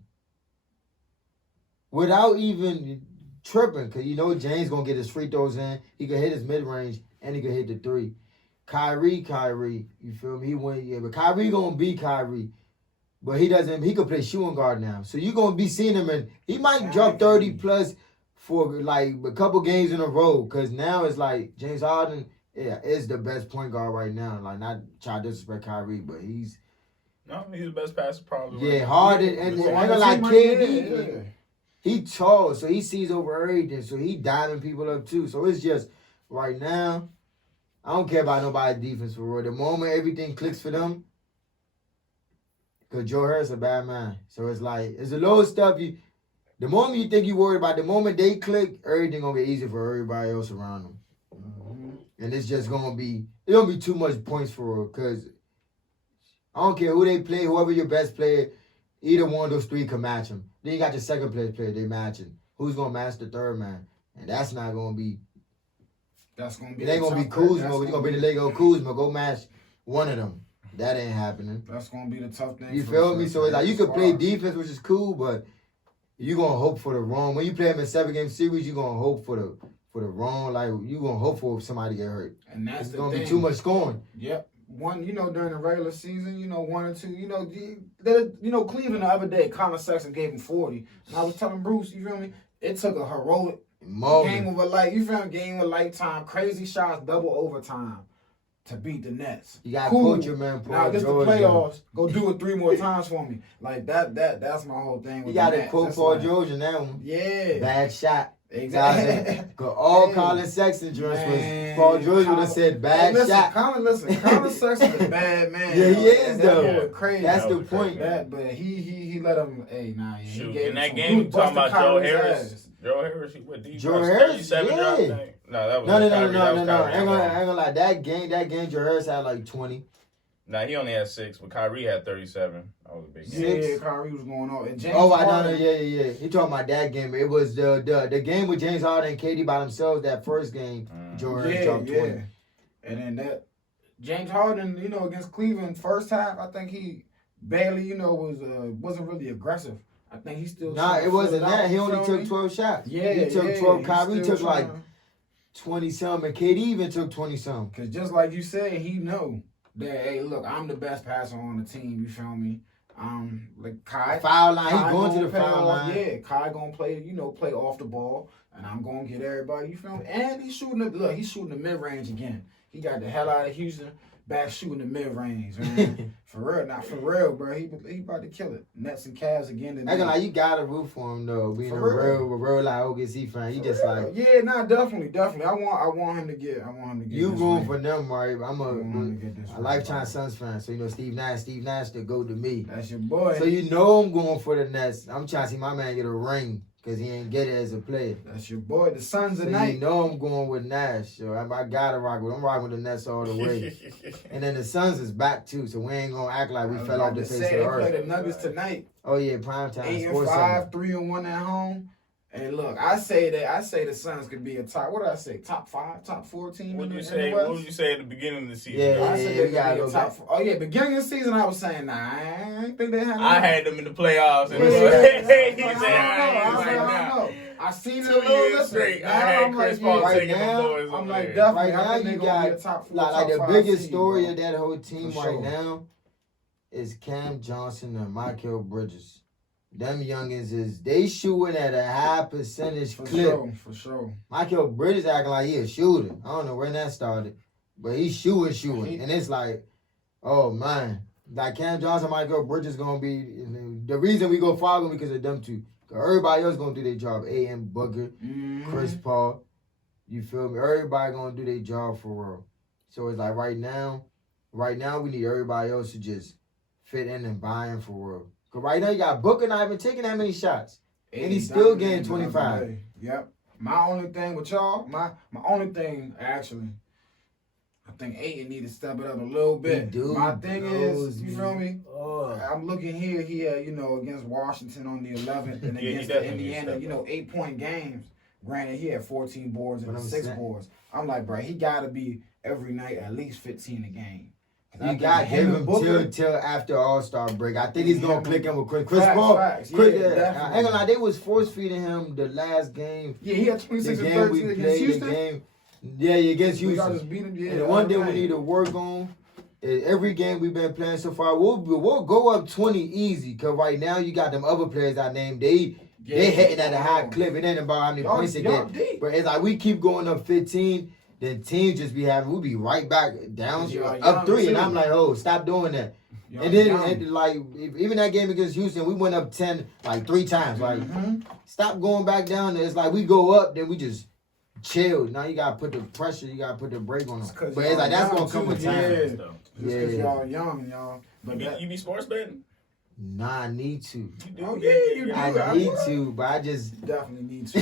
Without even tripping, because you know James going to get his free throws in. He can hit his mid-range, and he can hit the three. Kyrie, you feel me? He went, but Kyrie going to be Kyrie. But he could play shooting guard now. So you're going to be seeing him, and he might drop 30 plus for like a couple games in a row, because now it's like James Harden is the best point guard right now. Like, not try to disrespect Kyrie, but No, he's the best passer probably. Yeah, Harden and I ain't gonna lie, KD. He tall, so he sees over everything. So he diving people up too. So it's just right now, I don't care about nobody's defense for real. The moment everything clicks for them, because Joe Harris a bad man. So it's like it's a little stuff the moment you think you worried about, the moment they click, everything gonna get easy for everybody else around them. Mm-hmm. And it's just gonna be too much points for real. Cause I don't care who they play, whoever your best player, either one of those three can match them. Then you got your second place player, they matching. Who's gonna match the third man? And that's not gonna be. That's gonna be. It ain't gonna be Kuzma. It's gonna be the Lego Kuzma. Go match one of them. That ain't happening. That's gonna be the tough thing. You feel me? So it's like you can play defense, which is cool, but you gonna hope for the wrong. When you play them in 7-game series, you gonna hope for the wrong. Like you gonna hope for somebody get hurt. And that's it's gonna be too much scoring. Yep. One, during the regular season, 1 or 2, Cleveland the other day, Colin Sexton gave him 40. And I was telling Bruce, you feel me? It took a heroic game of a game of a lifetime, crazy shots, double overtime to beat the Nets. You got coach your man. Now this the playoffs. Go do it 3 more times for me. Like that's my whole thing. With you got to quote quote Paul George in that one. Yeah. Bad shot. Exactly. Cause all Colin Sexton joints was Paul George would have said bad shot. Colin Sexton is a bad man. Yeah, he is though. Crazy. That's the point. But he let him. Hey, nah. Shoot, in that game, you talking about Joe Harris? Joe Harris, what? Joe Harris, yeah. No, that was no. I ain't gonna lie. That game, Joe Harris had like 20. Nah, he only had 6, but Kyrie had 37. That was a big game. Yeah, Kyrie was going on. And James Harden, yeah. He talking about that game. It was the game with James Harden and KD by themselves. That first game, Joe Harris dropped 20. And then that James Harden, against Cleveland, first half, I think he barely, wasn't really aggressive. I think he still. Nah, it wasn't that. He only took 12 shots. Yeah, he took 12. Kyrie took like 20-something, and KD even took 20-something. Because just like you said, he know that, hey, look, I'm the best passer on the team, you feel me? Like Kai. Foul line, he going to the foul line. Yeah, Kai gonna play, play off the ball, and I'm gonna get everybody, you feel me? And he's shooting the mid-range again. He got the hell out of Houston, back shooting the mid-range, man. For real, bro. He about to kill it. Nets and Cavs again tonight. I ain't gonna lie, you gotta root for him though. Being a real like OKC fan, you just like definitely. I want him to get. You room for them, right? I'm a lifetime Suns fan, so Steve Nash to go to me. That's your boy. So I'm going for the Nets. I'm trying to see my man get a ring. Because he ain't get it as a player. That's your boy, the Suns so tonight. I'm going with Nash. So I gotta rock with him. I'm rocking with the Nets all the way. And then the Suns is back too, so we ain't gonna act like we fell off the face of the earth. They play the Nuggets tonight. Oh yeah, prime time. 8-5, 3-1 at home. And look, I say the Suns could be a top. What did I say? Top 5, top 4 team. What did you say at the beginning of the season? Yeah, we gotta go top 4. Oh yeah, beginning of the season, I was saying, nah, I ain't think they had. I had them in the playoffs. I seen it 2 years straight. I had Chris Paul taking them boys. I'm like, definitely. Right now, you got top 4, like the biggest story of that whole team right now is Cam Johnson and Michael Bridges. Them youngins they shooting at a high percentage clip. For sure. Michael Bridges acting like he a shooter. I don't know when that started, but he's shooting. And it's like, oh man. Like Cam Johnson, Michael Bridges gonna be the reason we go follow them because of them two. Everybody else gonna do their job. A.M. Booker, Chris Paul. You feel me? Everybody gonna do their job for real. So it's like right now we need everybody else to just fit in and buy in for real. Because right now you got Booker not even taking that many shots. And he's still getting 25. Yep. My only thing with y'all, my only thing actually, I think Ayton need to step it up a little bit. My thing is, you feel me? I'm looking here, he had, against Washington on the 11th and against the Indiana, 8-point games. Granted, he had 14 boards and 6 boards. I'm like, bro, he got to be every night at least 15 a game. You got him till after All-Star break. I think he's gonna click him with Chris Paul. I ain't gonna lie, they was force feeding him the last game. Yeah, he had 26 and 13 against Houston. Against Houston. Just beat him. Yeah, and the one thing we need to work on is every game we've been playing so far, we'll go up 20 easy. Cause right now you got them other players I named. They hitting at a high clip. It ain't about how many points they get. But it's like we keep going up 15. Then teams just be having, we be right back down, up 3, and I'm like, oh, stop doing that. And then, like, even that game against Houston, we went up 10, like, 3 times. Like, stop going back down. It's like we go up, then we just chill. Now you got to put the pressure. You got to put the brake on them. But it's like, that's going to come with time. Just because y'all young, y'all. But you be sports betting? Nah, I need to. Oh, yeah, you do. I need to, but I just... Definitely need to.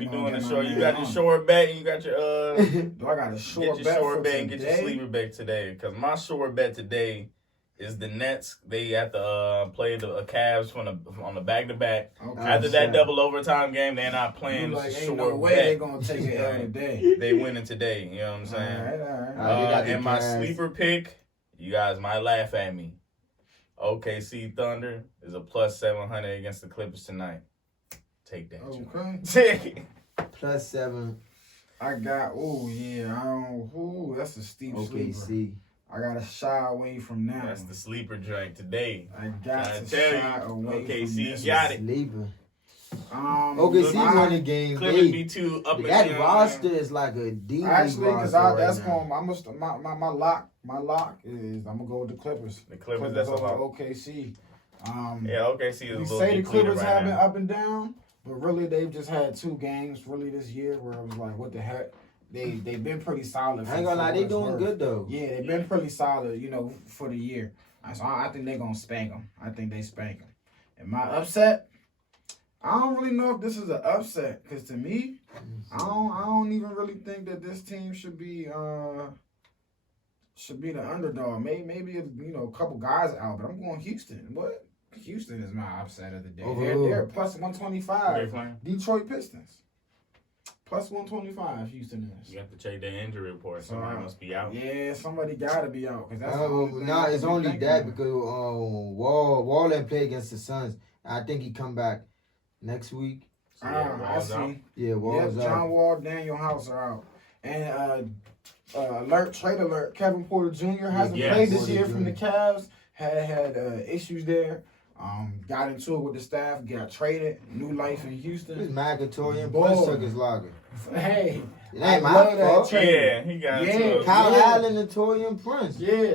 You doing a short. You got your short bet and you got your... Do I got a short bet? Get your short bet and get your sleeper bet today. Because my short bet today is the Nets. They have to play the Cavs on the back-to-back. Okay. After that double overtime game, they're not playing. Like, it's a ain't short no way bet. they're going to take it every day. They winning today. You know what I'm saying? All right. And my sleeper pick, you guys might laugh at me. OKC Thunder is a plus 700 against the Clippers tonight. Take that. Okay. Plus 7. I got, that's a steep sleeper. I got to shy away from that. That's the sleeper drink today. I got to shy away from this. Got it. Sleeper. OKC won the game. Clippers be too up and that down. roster is like a deep Actually, because that's going. my lock is I'm gonna go with the Clippers. The Clippers that's over a lock. OKC. OKC is a little We say the Clippers right have been now. up and down, but really they've just had 2 games really this year where it was like, what the heck? They've been pretty solid. I ain't gonna lie, they doing good though. Yeah, they've been pretty solid, for the year. So I think they're gonna spank them. I think they spank them. And my upset, I don't really know if this is an upset, because to me, I don't even really think that this team should be the underdog. Maybe a couple guys out, but I'm going Houston. What? Houston is my upset of the day. They're plus 125. Detroit Pistons. Plus 125, Houston is. You have to check their injury report. Somebody must be out. Yeah, somebody got to be out. Cause that's it's only that because Wall didn't play against the Suns. I think he come back next week. So, I see. out. Yeah, Wall's out. John Wall, Daniel House are out. And trade alert, Kevin Porter Jr. hasn't played this year from the Cavs. Had issues there. Got into it with the staff. Got traded. New life in Houston. This Torian Prince took his locker. Hey, it ain't my fault. Yeah, he got into it. Kyle Allen and Torian Prince. Yeah,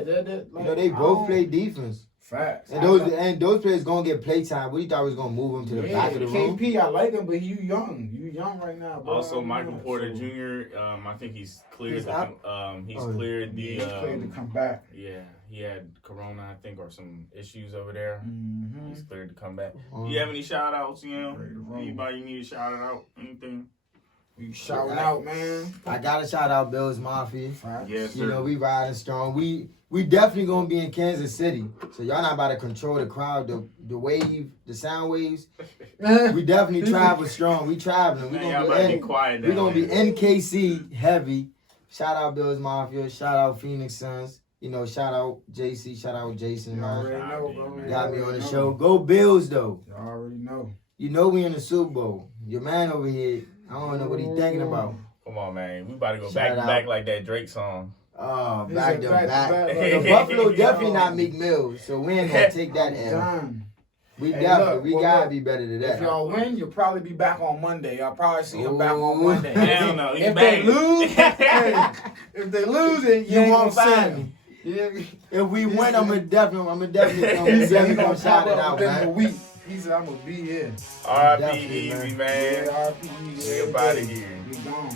they both play defense. Facts. And those players gonna get play time. We thought we was gonna move them to the back of the room. KP, I like him, but you young. You young right now, bro. Also, Michael Porter Jr. I think he's cleared. He's cleared he's cleared to come back. Yeah, he had corona, I think, or some issues over there. Mm-hmm. He's cleared to come back. Do you have any shout outs? Anybody you need to shout it out? Anything? You shouting out, man. I gotta shout out Bills Mafia. Yes, sir. We riding strong. We definitely gonna be in Kansas City. So y'all not about to control the crowd, the sound waves. We definitely travel strong. We traveling. We gonna be quiet. We gonna be NKC heavy. Shout out Bills Mafia. Shout out Phoenix Suns. Shout out JC. Shout out Jason. You already know, bro. Got me on the show. Go Bills though. You already know. We in the Super Bowl. Your man over here, I don't know what he's thinking about. Come on, man. We about to go back to back like that Drake song. Oh, back to back. The Buffalo definitely not Meek Mill, so we ain't gonna take that L. We gotta be better than that. If y'all win, you'll probably be back on Monday. Y'all probably see him back on Monday. Hell no. If they lose, then you won't find me. If we win, I'm definitely gonna shout it out, man. He said, I'm going to be here. R.I.P. Easy, man. Yeah, R.I.P. We about to here. We gone.